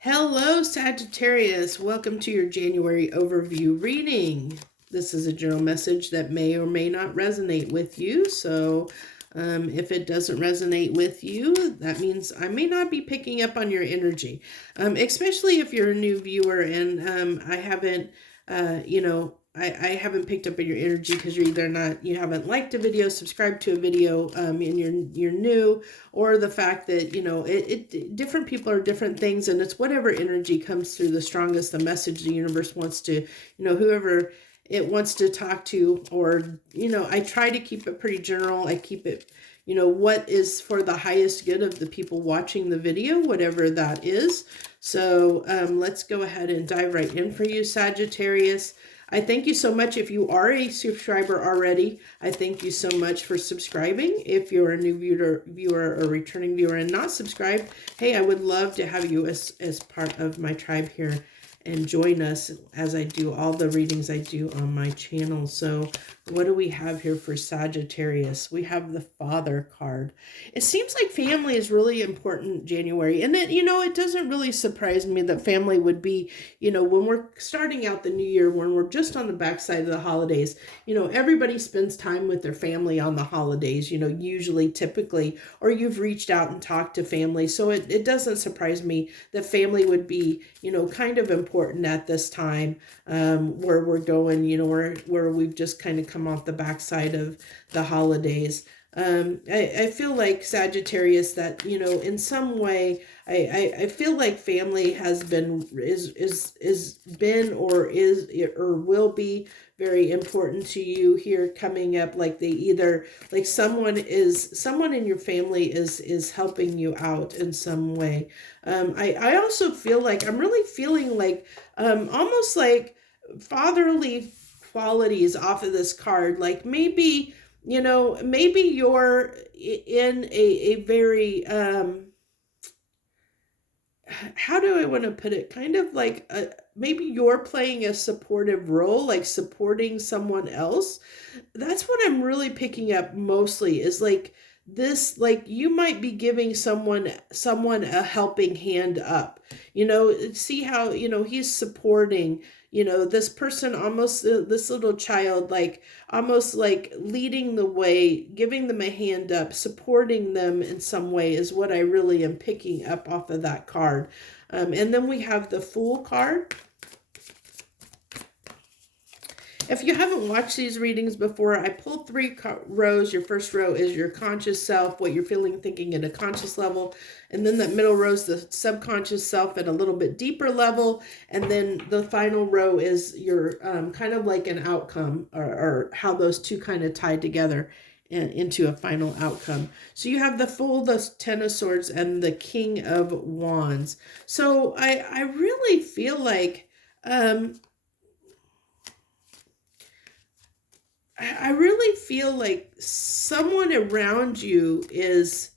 Hello, Sagittarius. Welcome to your January overview reading. This is a general message that may or may not resonate with you. So if it doesn't resonate with you, that means I may not be picking up on your energy, especially if you're a new viewer and I haven't, I haven't picked up on your energy because you haven't liked a video, subscribed to a video, and you're new, or the fact that, different people are different things, and it's whatever energy comes through the strongest, the message the universe wants to, whoever it wants to talk to, or, I try to keep it pretty general. I keep it, what is for the highest good of the people watching the video, whatever that is. So let's go ahead and dive right in for you, Sagittarius. I thank you so much. If you are a subscriber already, I thank you so much for subscribing. If you're a new viewer or returning viewer and not subscribed, hey, I would love to have you as part of my tribe here and join us as I do all the readings I do on my channel. So what do we have here for Sagittarius? We have the Father card. It seems like family is really important January. And then, it doesn't really surprise me that family would be, when we're starting out the new year, when we're just on the backside of the holidays, everybody spends time with their family on the holidays, usually, typically, or you've reached out and talked to family. So it doesn't surprise me that family would be, kind of important at this time, where we're going, where we've just kind of come off the backside of the holidays. I feel like Sagittarius that, in some way, I feel like family has been, is been, or is, or will be very important to you here coming up. Like they either, like someone in your family is helping you out in some way. I also feel like, I'm really feeling like, almost like fatherly qualities off of this card. Like maybe, maybe you're in a very, how do I want to put it? Kind of like maybe you're playing a supportive role, like supporting someone else. That's what I'm really picking up mostly, is like this, like you might be giving someone a helping hand up. See how, he's supporting, this person, almost this little child, like almost like leading the way, giving them a hand up, supporting them in some way is what I really am picking up off of that card. And then we have the Fool card. If you haven't watched these readings before, I pulled 3 rows. Your first row is your conscious self, what you're feeling, thinking at a conscious level. And then that middle row is the subconscious self at a little bit deeper level. And then the final row is your kind of like an outcome, or how those two kind of tie together and into a final outcome. So you have the Fool, the Ten of Swords, and the King of Wands. So I really feel like... I really feel like someone around you is,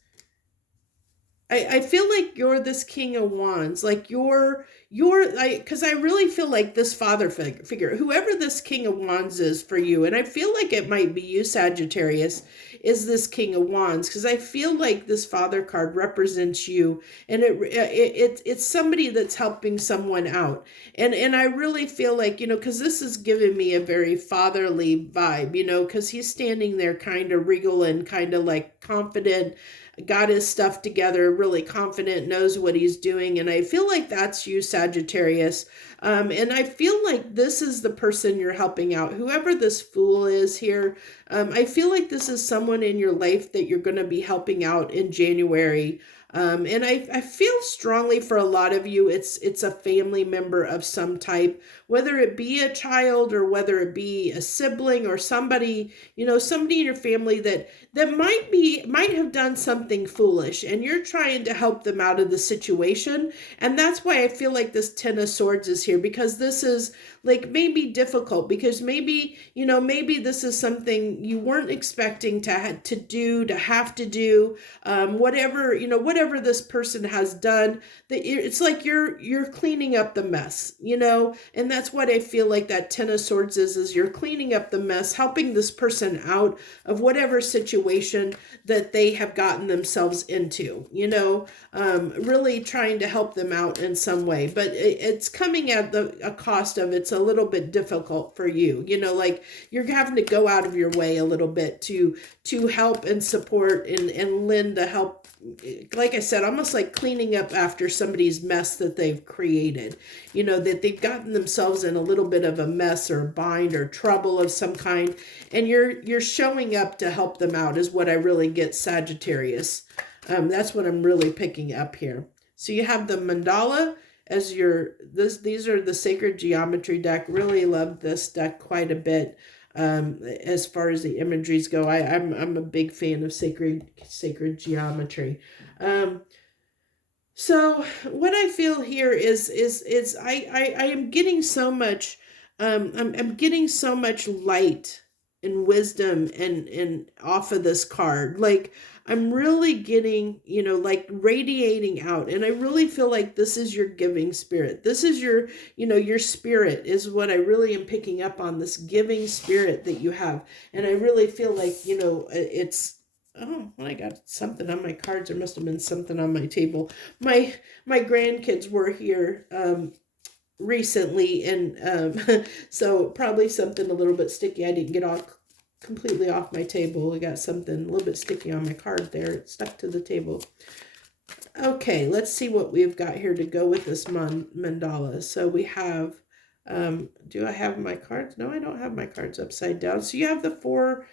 I feel like you're this King of Wands, like because I really feel like this father figure, whoever this King of Wands is for you, and I feel like it might be you, Sagittarius, is this King of Wands, because I feel like this father card represents you, and it's somebody that's helping someone out, and I really feel like, because this is giving me a very fatherly vibe, because he's standing there kind of regal and kind of like confident, got his stuff together, really confident, knows what he's doing. And I feel like that's you, Sagittarius. And I feel like this is the person you're helping out. Whoever this Fool is here, I feel like this is someone in your life that you're going to be helping out in January. And I feel strongly for a lot of you, it's a family member of some type, whether it be a child or whether it be a sibling or somebody, somebody in your family that might have done something foolish, and you're trying to help them out of the situation. And that's why I feel like this Ten of Swords is here, because this is like maybe difficult, because maybe, maybe this is something you weren't expecting to have to do, whatever this person has done, that it's like you're cleaning up the mess, and that's what I feel like that Ten of Swords is you're cleaning up the mess, helping this person out of whatever situation situation that they have gotten themselves into, you know, really trying to help them out in some way, but it's coming at a cost of it's a little bit difficult for you, you know, like you're having to go out of your way a little bit to help and support and lend the help. Like I said, almost like cleaning up after somebody's mess that they've created, you know, that they've gotten themselves in a little bit of a mess or bind or trouble of some kind, and you're showing up to help them out is what I really get, Sagittarius. That's what I'm really picking up here. So you have the mandala as these are the sacred geometry deck. Really love this deck quite a bit. As far as the imageries go, I'm a big fan of sacred geometry. So what I feel here is I am getting so much I'm getting so much light and wisdom and off of this card. Like I'm really getting, you know, like radiating out. And I really feel like this is your giving spirit. This is your, you know, your spirit is what I really am picking up on, this giving spirit that you have. And I really feel like, you know, it's, oh, I got something on my cards. There must have been something on my table. My grandkids were here recently, and so probably something a little bit sticky. I didn't get completely off my table. I got something a little bit sticky on my card there. It stuck to the table. Okay, let's see what we've got here to go with this mandala. So we have, do I have my cards? No, I don't have my cards upside down. So you have the four,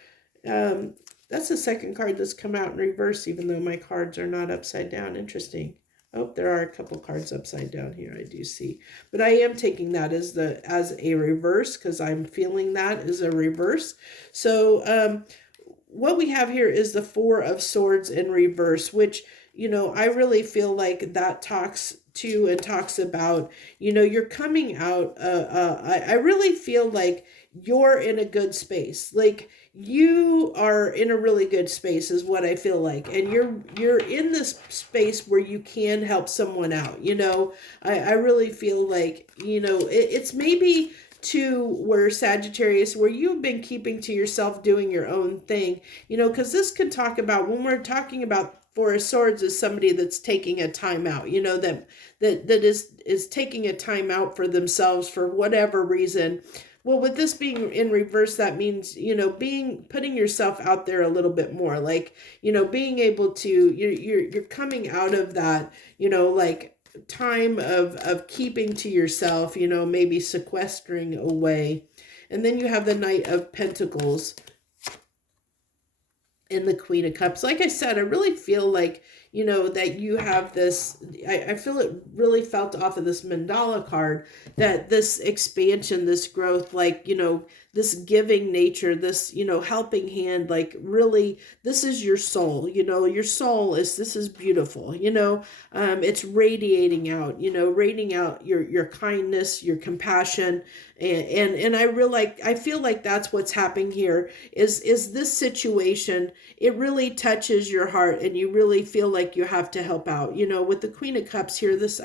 that's the second card that's come out in reverse, even though my cards are not upside down. Interesting. Oh, there are a couple cards upside down here, I do see. But I am taking that as a reverse because I'm feeling that as a reverse. So what we have here is the Four of Swords in reverse, which, you know, I really feel like that talks to and talks about, you know, you're coming out. I really feel like you're in a good space. Like you are in a really good space is what I feel like. And you're in this space where you can help someone out. You know, I really feel like, you know, it's maybe to where Sagittarius, where you've been keeping to yourself, doing your own thing, you know, because this could talk about, when we're talking about Four of Swords, is somebody that's taking a time out, you know, that is taking a time out for themselves for whatever reason. Well, with this being in reverse, that means, you know, putting yourself out there a little bit more, like, you know, being able to, you're coming out of that, you know, like time of keeping to yourself, you know, maybe sequestering away. And then you have the Knight of Pentacles and the Queen of Cups. Like I said, I really feel like, you know, that you have this, I feel it really felt off of this mandala card, that this expansion, this growth, like, you know, this giving nature, this, you know, helping hand, like really, this is your soul, you know, your soul is, this is beautiful, you know, it's radiating out, you know, radiating out your kindness, your compassion. And I feel like that's what's happening here is this situation, it really touches your heart and you really feel like you have to help out, you know, with the Queen of Cups here. This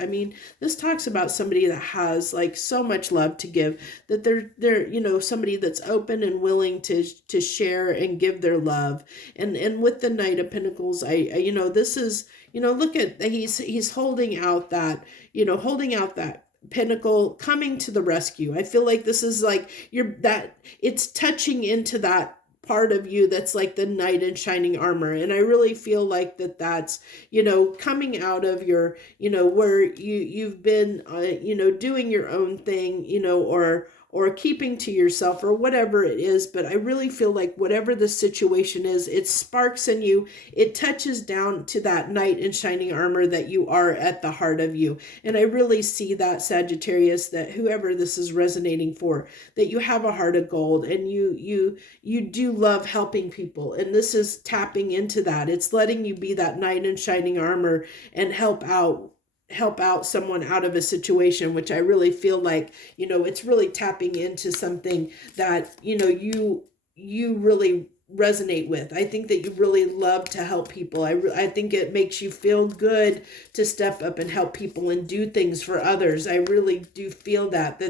talks about somebody that has like so much love to give, that they're, you know, somebody that's open and willing to share and give their love. And with the Knight of Pentacles, you know, this is, you know, look at, he's holding out that, you know, holding out that Pentacle, coming to the rescue. I feel like this is like it's touching into that part of you that's like the knight in shining armor. And I really feel like that's, you know, coming out of your, you know, where you've been, you know, doing your own thing, you know, or keeping to yourself or whatever it is. But I really feel like whatever the situation is, it sparks in you. It touches down to that knight in shining armor that you are at the heart of you. And I really see that, Sagittarius, that whoever this is resonating for, that you have a heart of gold and you do love helping people. And this is tapping into that. It's letting you be that knight in shining armor and help out someone out of a situation, which I really feel like, you know, it's really tapping into something that, you know, you really resonate with. I think that you really love to help people. I think it makes you feel good to step up and help people and do things for others. I really do feel that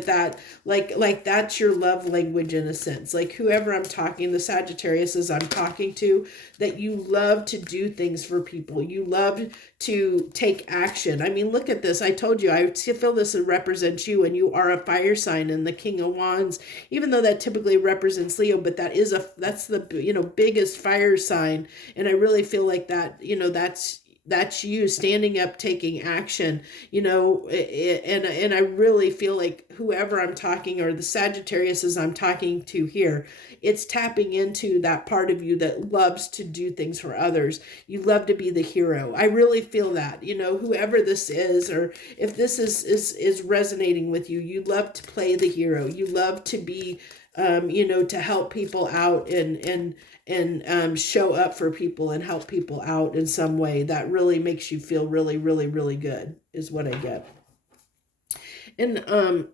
like that's your love language in a sense. Like whoever I'm talking, the Sagittariuses I'm talking to, that you love to do things for people. You love to take action. I mean, look at this. I told you, I feel this represents you, and you are a fire sign, and the King of Wands, even though that typically represents Leo, but that's the biggest fire sign. And I really feel like that, that's you standing up, taking action, and I really feel like whoever I'm talking, or the Sagittariuses I'm talking to here, it's tapping into that part of you that loves to do things for others. You love to be the hero. I really feel that, whoever this is, or if this is resonating with you, you love to play the hero. You love to be to help people out and show up for people and help people out in some way that really makes you feel really, really, really good, is what I get. And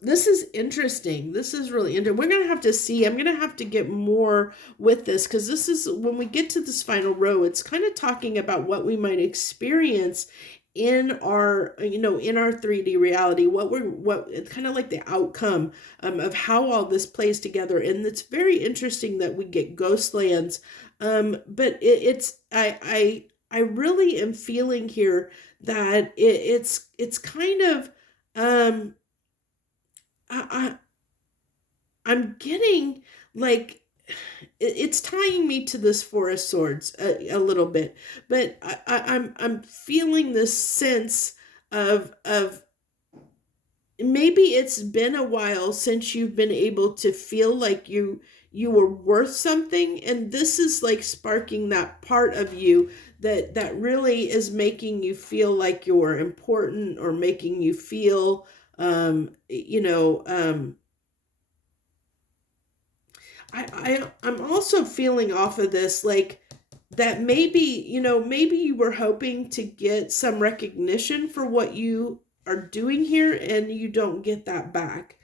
this is interesting. This is really interesting. We're going to have to see. I'm going to have to get more with this, because this is, when we get to this final row, it's kind of talking about what we might experience in our 3D reality, it's kind of like the outcome of how all this plays together. And it's very interesting that we get ghost lands, but I really am feeling here that it's kind of I'm getting like, it's tying me to this Four of Swords a little bit, but I'm feeling this sense of maybe it's been a while since you've been able to feel like you were worth something, and this is like sparking that part of you that really is making you feel like you're important, or making you feel I'm also feeling off of this, like that maybe you were hoping to get some recognition for what you are doing here, and you don't get that back.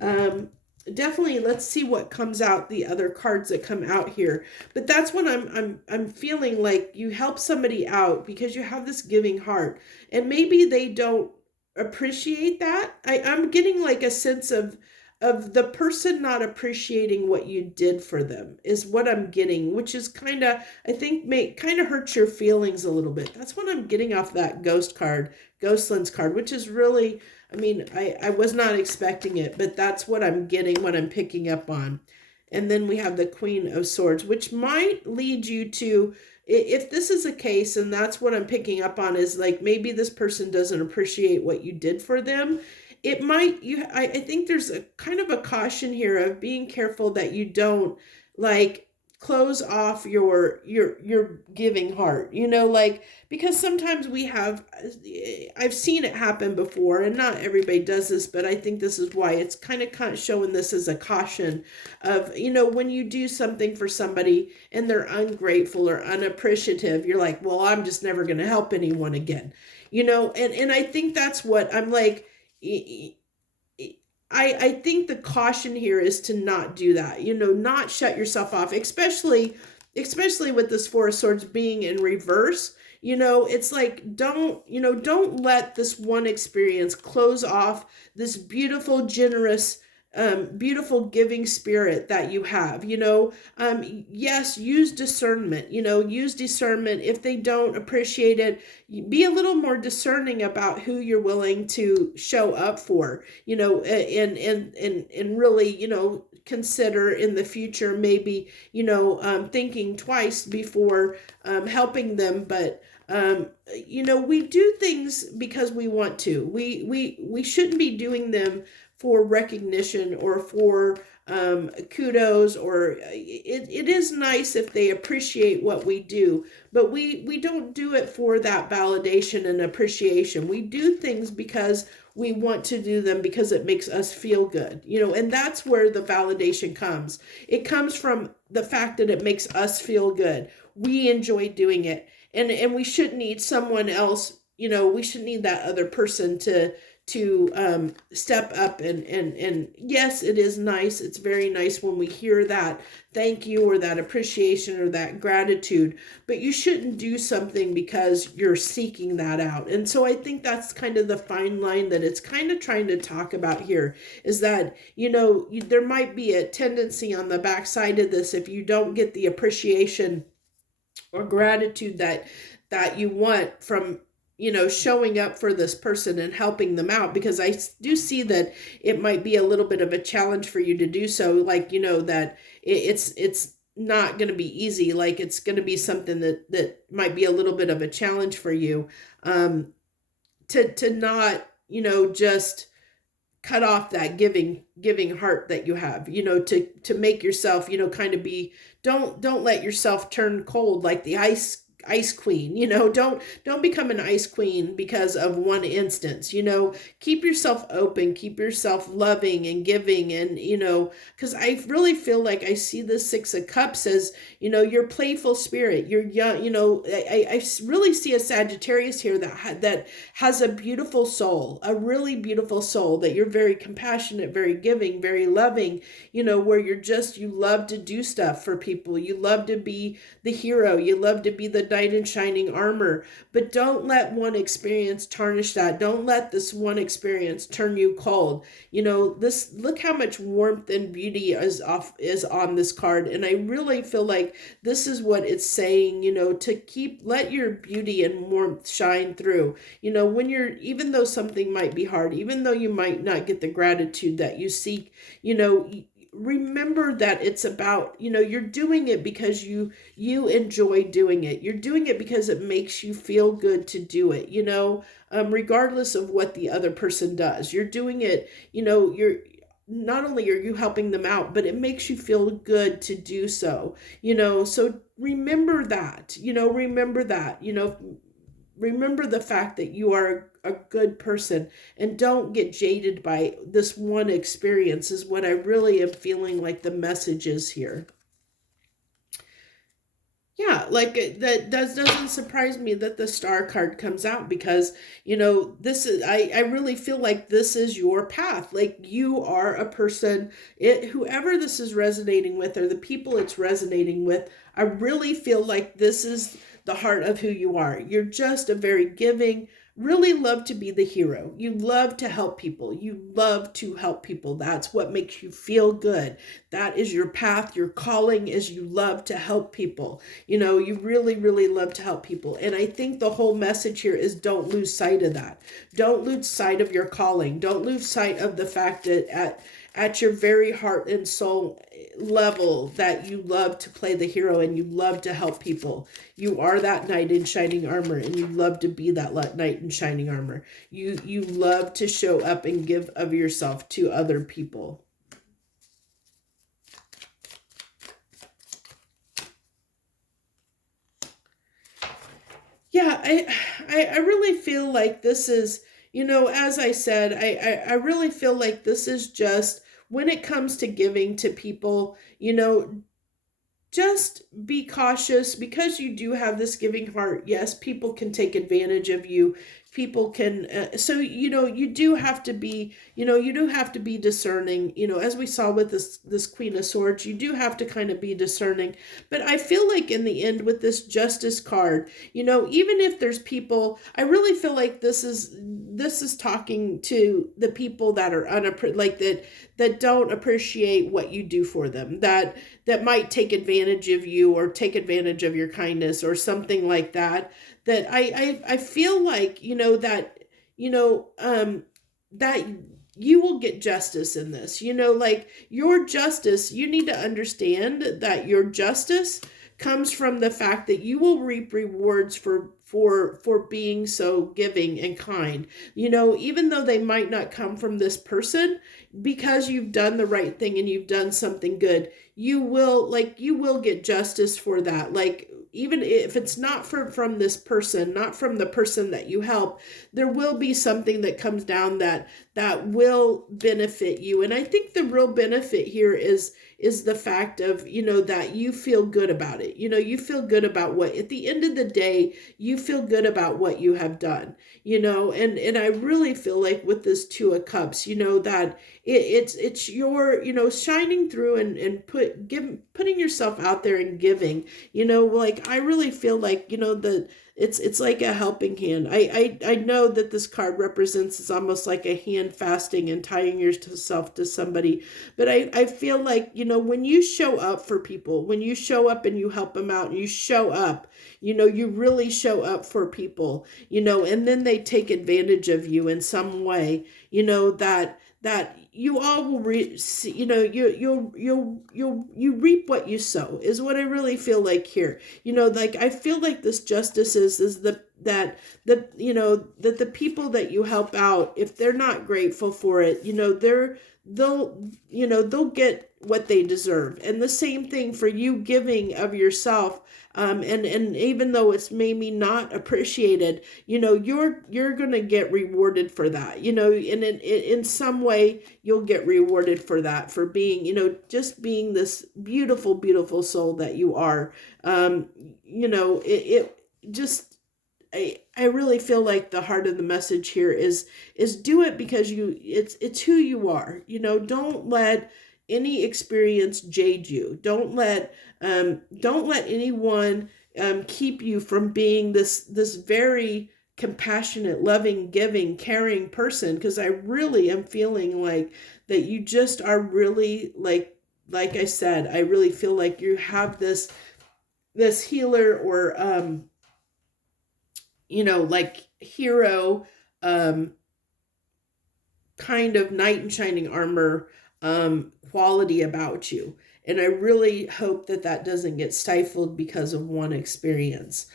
Definitely, let's see what comes out, the other cards that come out here. But that's what I'm feeling, like you help somebody out because you have this giving heart, and maybe they don't appreciate that. I'm getting like a sense of the person not appreciating what you did for them, is what I'm getting, which is kind of, I think, kind of hurts your feelings a little bit. That's what I'm getting off that Ghostlands card, which is really, I mean, I was not expecting it, but that's what I'm getting, what I'm picking up on. And then we have the Queen of Swords, which might lead you to, if this is a case, and that's what I'm picking up on, is like maybe this person doesn't appreciate what you did for them. It might, I think there's a kind of a caution here of being careful that you don't like close off your giving heart, like, because sometimes I've seen it happen before, and not everybody does this, but I think this is why it's kind of showing this as a caution of, when you do something for somebody and they're ungrateful or unappreciative, you're like, well, I'm just never going to help anyone again, and I think that's what I'm like, I think the caution here is to not do that, not shut yourself off, especially with this Four of Swords being in reverse. It's like, don't let this one experience close off this beautiful, generous, beautiful giving spirit that you have. Yes, use discernment. If they don't appreciate it, be a little more discerning about who you're willing to show up for, and really, consider in the future, maybe, thinking twice before helping them. But we do things because we want to. We shouldn't be doing them for recognition or for kudos, or it is nice if they appreciate what we do, but we don't do it for that validation and appreciation. We do things because we want to do them, because it makes us feel good, and that's where the validation comes. It comes from the fact that it makes us feel good. We enjoy doing it, and we shouldn't need someone else we should need that other person to step up, and yes, it is nice. It's very nice when we hear that thank you or that appreciation or that gratitude, but you shouldn't do something because you're seeking that out. And so I think that's kind of the fine line that it's kind of trying to talk about here, is that, there might be a tendency on the backside of this, if you don't get the appreciation or gratitude that you want from showing up for this person and helping them out, because I do see that it might be a little bit of a challenge for you to do so, like that it's not going to be easy, like it's going to be something that might be a little bit of a challenge for you, to not just cut off that giving heart that you have, to make yourself kind of be, don't let yourself turn cold like the ice queen. Don't become an ice queen because of one instance. Keep yourself open, keep yourself loving and giving, and because I really feel like I see the Six of Cups as your playful spirit, you're young. I really see a Sagittarius here that has a beautiful soul, a really beautiful soul, that you're very compassionate, very giving, very loving, where you love to do stuff for people, you love to be the hero, you love to be the knight in shining armor. But don't let one experience tarnish that. Don't let this one experience turn you cold. Look how much warmth and beauty is on this card, and I really feel like this is what it's saying, to let your beauty and warmth shine through. Even though something might be hard, even though you might not get the gratitude that you seek, remember that it's about, you're doing it because you enjoy doing it. You're doing it because it makes you feel good to do it, regardless of what the other person does. You're doing it, you're not only are you helping them out, but it makes you feel good to do so, so remember that, remember the fact that you are a good person, and don't get jaded by this one experience, is what I really am feeling like the message is here. Yeah, like that doesn't surprise me that the Star card comes out, because this is, I really feel like this is your path. Like, you are a person, whoever this is resonating with, or the people it's resonating with, I really feel like this is the heart of who you are. You're just a very giving, really love to be the hero. You love to help people. That's what makes you feel good. That is your path. Your calling is you love to help people. You really, really love to help people. And I think the whole message here is, don't lose sight of that. Don't lose sight of your calling. Don't lose sight of the fact that at your very heart and soul level, that you love to play the hero and you love to help people. You are that knight in shining armor, and you love to be that knight in shining armor. You love to show up and give of yourself to other people. Yeah, I really feel like this is, as I said, I really feel like this is just, when it comes to giving to people, just be cautious, because you do have this giving heart. Yes, people can take advantage of you. People can, so, you do have to be, discerning, as we saw with this Queen of Swords, you do have to kind of be discerning. But I feel like in the end with this Justice card, even if there's people, I really feel like this is talking to the people that are that don't appreciate what you do for them, that might take advantage of you, or take advantage of your kindness, or something like that. That I feel like, that you will get justice in this, like your justice, you need to understand that your justice comes from the fact that you will reap rewards for being so giving and kind, even though they might not come from this person, because you've done the right thing and you've done something good, you will get justice for that. Like, even if it's not from this person, not from the person that you help, there will be something that comes down that will benefit you. And I think the real benefit here is the fact of, that you feel good about it. You feel good about what, at the end of the day, you feel good about what you have done, and I really feel like with this Two of Cups, that it's your, shining through and putting yourself out there and giving, like I really feel like, that it's like a helping hand. I know that this card represents, it's almost like a hand fasting and tying yourself to somebody. But I feel like, when you show up for people, when you show up and you help them out and you show up, you really show up for people, and then they take advantage of you in some way, that you all will you reap what you sow, is what I really feel like here. Like I feel like this justice is that the people that you help out, if they're not grateful for it, they'll get what they deserve. And the same thing for you giving of yourself. And even though it's maybe not appreciated, you're going to get rewarded for that, and in some way you'll get rewarded for that, for being, just being this beautiful, beautiful soul that you are. It just, I really feel like the heart of the message here is do it because it's who you are. Don't let any experience jade you. Don't let anyone keep you from being this very compassionate, loving, giving, caring person, because I really am feeling like that you just are really, like I said, I really feel like you have this healer, or like hero, kind of knight in shining armor quality about you. And I really hope that doesn't get stifled because of one experience.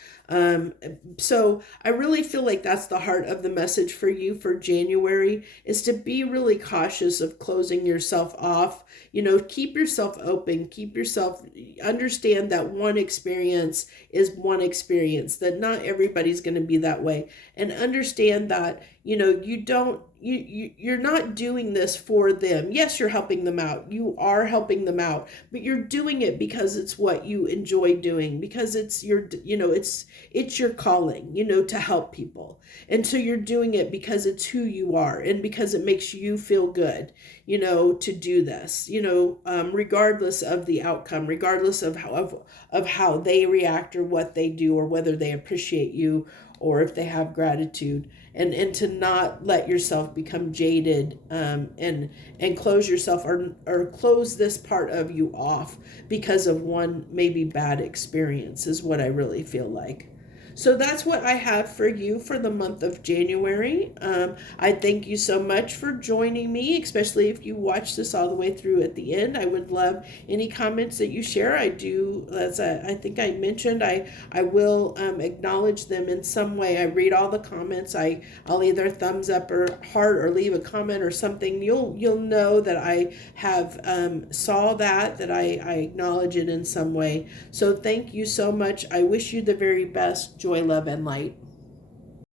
So I really feel like that's the heart of the message for you for January, is to be really cautious of closing yourself off. Keep yourself open, understand that one experience is one experience, that not everybody's going to be that way. And understand that, you're not doing this for them. Yes, you're helping them out. You are helping them out, but you're doing it because it's what you enjoy doing, because it's your, it's your calling, to help people. And so you're doing it because it's who you are, and because it makes you feel good, to do this, regardless of the outcome, regardless of how they react, or what they do, or whether they appreciate you, or if they have gratitude. And to not let yourself become jaded, and close yourself, or close this part of you off because of one maybe bad experience, is what I really feel like. So that's what I have for you for the month of January. I thank you so much for joining me, especially if you watch this all the way through at the end. I would love any comments that you share. I do, as I think I mentioned, I will acknowledge them in some way. I read all the comments. I'll either thumbs up or heart, or leave a comment or something. You'll know that I have saw that I acknowledge it in some way. So thank you so much. I wish you the very best. Joy, love, and light.